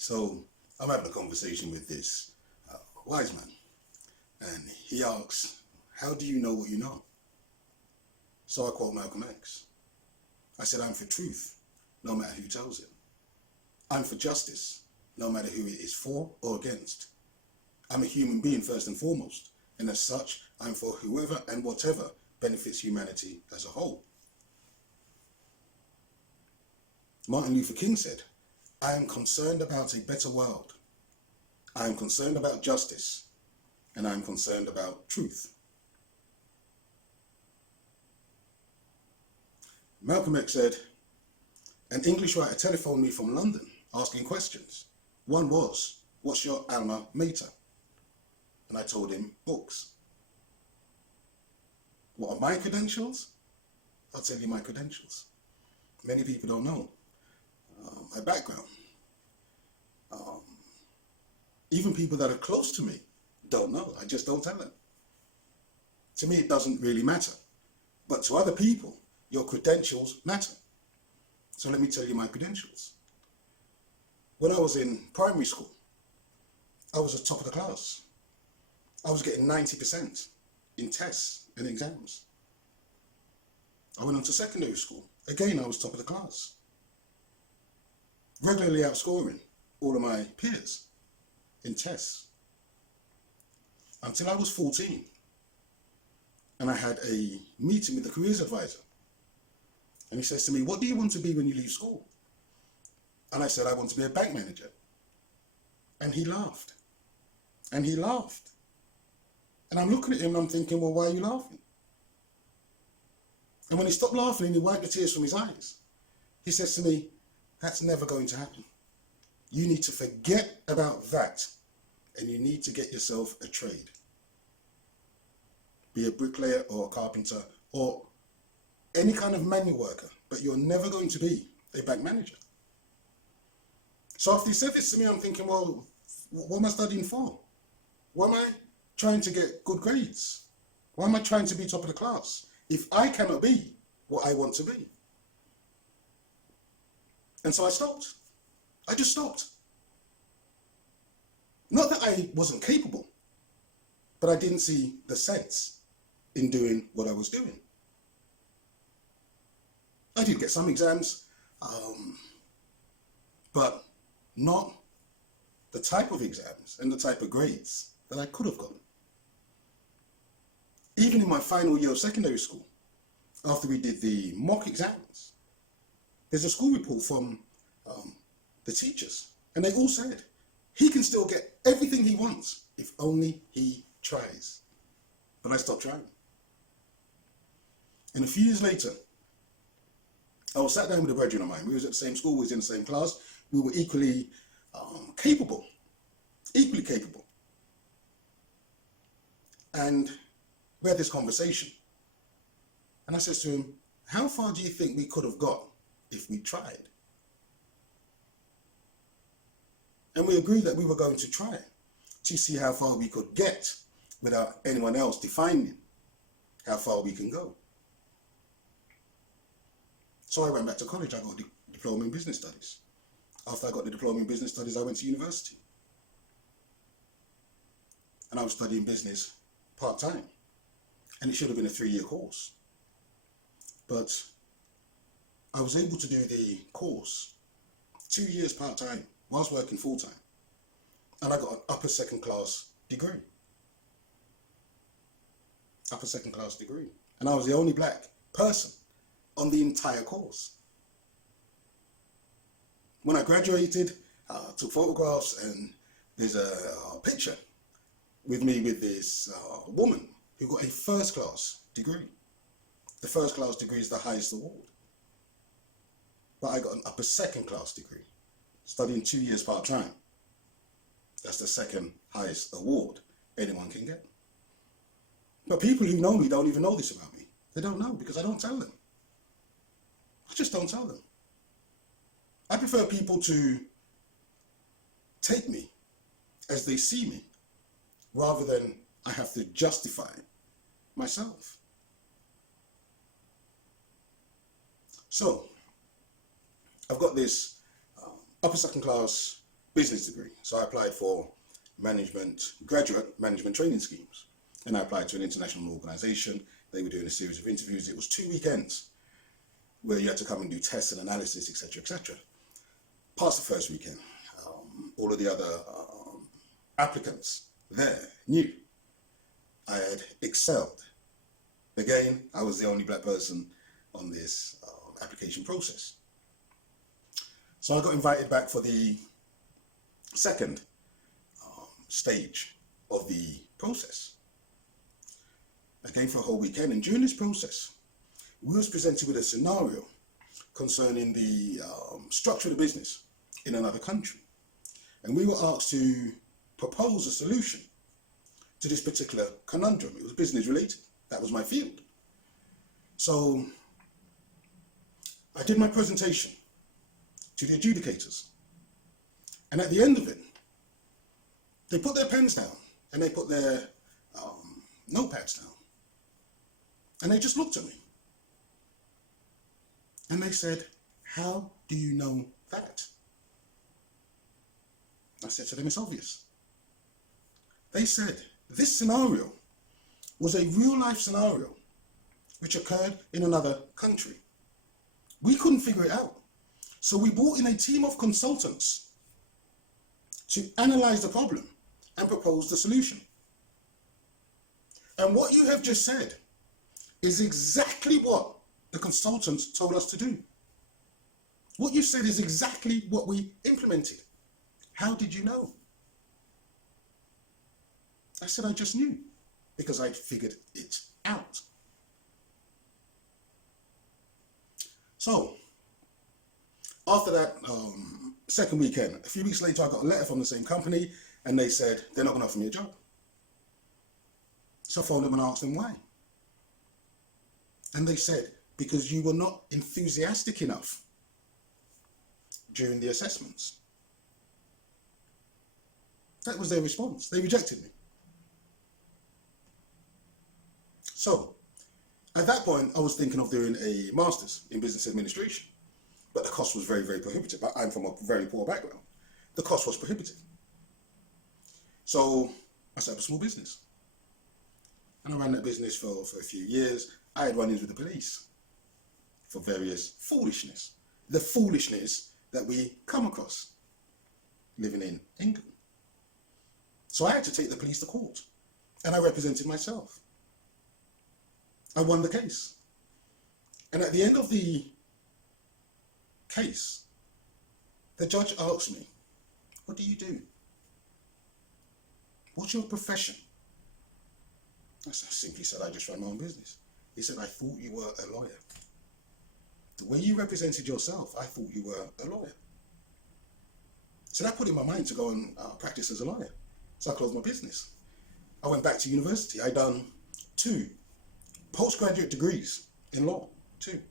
So I'm having a conversation with this wise man, and he asks, how do you know what you know? So I quote Malcolm X. I said, I'm for truth, no matter who tells it. I'm for justice, no matter who it is for or against. I'm a human being first and foremost, and as such, I'm for whoever and whatever benefits humanity as a whole. Martin Luther King said, I am concerned about a better world. I am concerned about justice, and I am concerned about truth. Malcolm X said, an English writer telephoned me from London asking questions. One was, what's your alma mater? And I told him, books. What are my credentials? I'll tell you my credentials. Many people don't know my background. Even people that are close to me don't know. I just don't tell them. To me, it doesn't really matter. But to other people, your credentials matter. So let me tell you my credentials. When I was in primary school, I was at the top of the class. I was getting 90% in tests and exams. I went on to secondary school. Again, I was top of the class. Regularly outscoring all of my peers in tests. Until I was 14. And I had a meeting with the careers advisor. And he says to me, what do you want to be when you leave school? And I said, I want to be a bank manager. And he laughed. And he laughed. And I'm looking at him and I'm thinking, well, why are you laughing? And when he stopped laughing and he wiped the tears from his eyes, he says to me, that's never going to happen. You need to forget about that and you need to get yourself a trade. Be a bricklayer or a carpenter or any kind of manual worker, but you're never going to be a bank manager. So after he said this to me, I'm thinking, well, what am I studying for? Why am I trying to get good grades? Why am I trying to be top of the class if I cannot be what I want to be? And so I stopped. I just stopped. Not that I wasn't capable, but I didn't see the sense in doing what I was doing. I did get some exams, but not the type of exams and the type of grades that I could have gotten. Even in my final year of secondary school, after we did the mock exams, there's a school report from the teachers, and they all said, he can still get everything he wants if only he tries. But I stopped trying. And a few years later, I was sat down with a brethren of mine. We was at the same school, we was in the same class. We were equally capable. And we had this conversation. And I said to him, how far do you think we could have got if we tried? And we agreed that we were going to try to see how far we could get without anyone else defining how far we can go. So I went back to college. I got a diploma in business studies. After I got the diploma in business studies, I went to university. And I was studying business part-time. And it should have been a 3-year course. But I was able to do the course 2 years part-time whilst working full-time. And I got an upper second class degree. Upper second class degree. And I was the only black person on the entire course. When I graduated, took photographs, and there's a picture with me with this woman who got a first class degree. The first class degree is the highest award. But I got an upper second class degree, studying 2 years part-time. That's the second highest award anyone can get. But people who know me don't even know this about me. They don't know because I don't tell them. I just don't tell them. I prefer people to take me as they see me, rather than I have to justify myself. So, I've got this upper second class business degree. So I applied for graduate management training schemes. And I applied to an international organization. They were doing a series of interviews. It was 2 weekends where you had to come and do tests and analysis, etc., etc. Passed the first weekend. All of the other applicants there knew I had excelled. Again, I was the only black person on this application process. So I got invited back for the second stage of the process. I came for a whole weekend, and during this process, we was presented with a scenario concerning the structure of the business in another country. And we were asked to propose a solution to this particular conundrum. It was business related. That was my field. So I did my presentation to the adjudicators. And at the end of it, they put their pens down and they put their notepads down. And they just looked at me. And they said, "How do you know that?" I said to them, "It's obvious." They said, "This scenario was a real life scenario which occurred in another country. We couldn't figure it out. So we brought in a team of consultants to analyze the problem and propose the solution. And what you have just said is exactly what the consultants told us to do. What you said is exactly what we implemented. How did you know?" I said, "I just knew, because I'd figured it out." So, after that second weekend, a few weeks later, I got a letter from the same company, and they said they're not going to offer me a job. So I phoned them and asked them why. And they said, "Because you were not enthusiastic enough during the assessments." That was their response. They rejected me. So, at that point, I was thinking of doing a master's in business administration, but the cost was very, very prohibitive. I'm from a very poor background. The cost was prohibitive. So, I set up a small business. And I ran that business for a few years. I had run-ins with the police for various foolishness. The foolishness that we come across living in England. So I had to take the police to court, and I represented myself. I won the case. And at the end of the case, the judge asked me, "What do you do? What's your profession?" I simply said, "I just run my own business." He said, "I thought you were a lawyer. The way you represented yourself, I thought you were a lawyer." So that put in my mind to go and practice as a lawyer. So I closed my business. I went back to university. I done 2 postgraduate degrees in law, 2.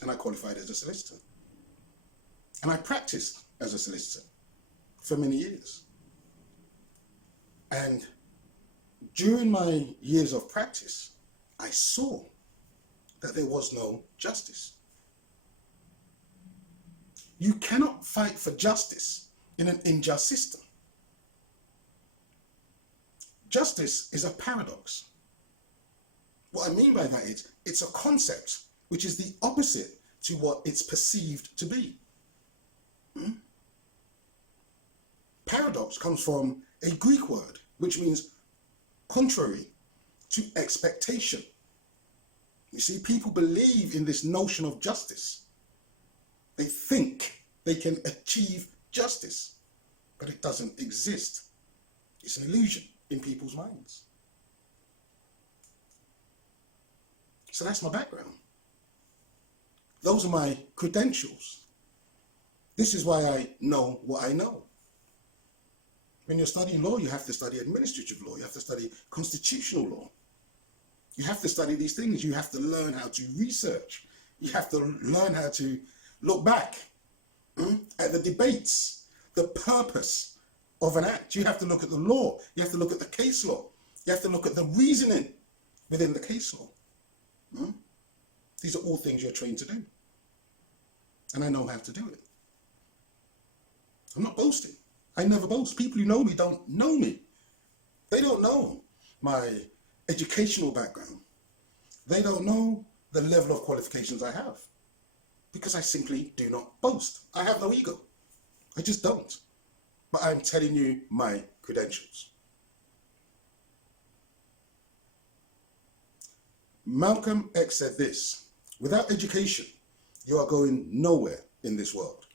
And I qualified as a solicitor. And I practiced as a solicitor for many years. And during my years of practice, I saw that there was no justice. You cannot fight for justice in an unjust system. Justice is a paradox. What I mean by that is, it's a concept which is the opposite to what it's perceived to be. Paradox comes from a Greek word, which means contrary to expectation. You see, people believe in this notion of justice. They think they can achieve justice, but it doesn't exist. It's an illusion in people's minds. So that's my background. Those are my credentials. This is why I know what I know. When you're studying law, you have to study administrative law. You have to study constitutional law. You have to study these things. You have to learn how to research. You have to learn how to look back at the debates, the purpose of an act. You have to look at the law. You have to look at the case law. You have to look at the reasoning within the case law. These are all things you're trained to do. And I know how to do it. I'm not boasting. I never boast. People who know me don't know me. They don't know my educational background. They don't know the level of qualifications I have, because I simply do not boast. I have no ego. I just don't. But I'm telling you my credentials. Malcolm X said this: without education, you are going nowhere in this world.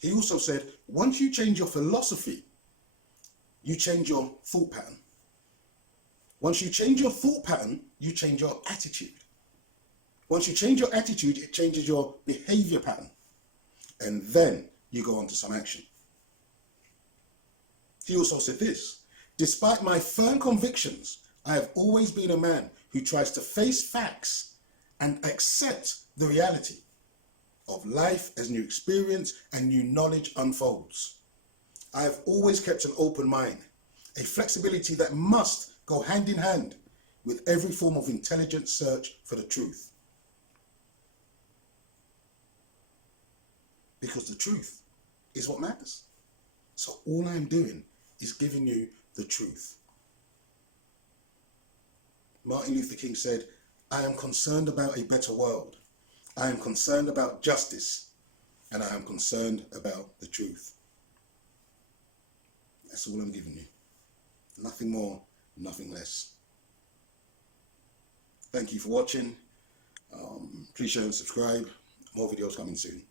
He also said, once you change your philosophy, you change your thought pattern. Once you change your thought pattern, you change your attitude. Once you change your attitude, it changes your behavior pattern. And then you go on to some action. He also said this: despite my firm convictions, I have always been a man who tries to face facts and accept the reality of life as new experience and new knowledge unfolds. I have always kept an open mind, a flexibility that must go hand in hand with every form of intelligent search for the truth. Because the truth is what matters. So all I'm doing is giving you the truth. Martin Luther King said, I am concerned about a better world. I am concerned about justice, and I am concerned about the truth. That's all I'm giving you. Nothing more, nothing less. Thank you for watching. Please share and subscribe. More videos coming soon.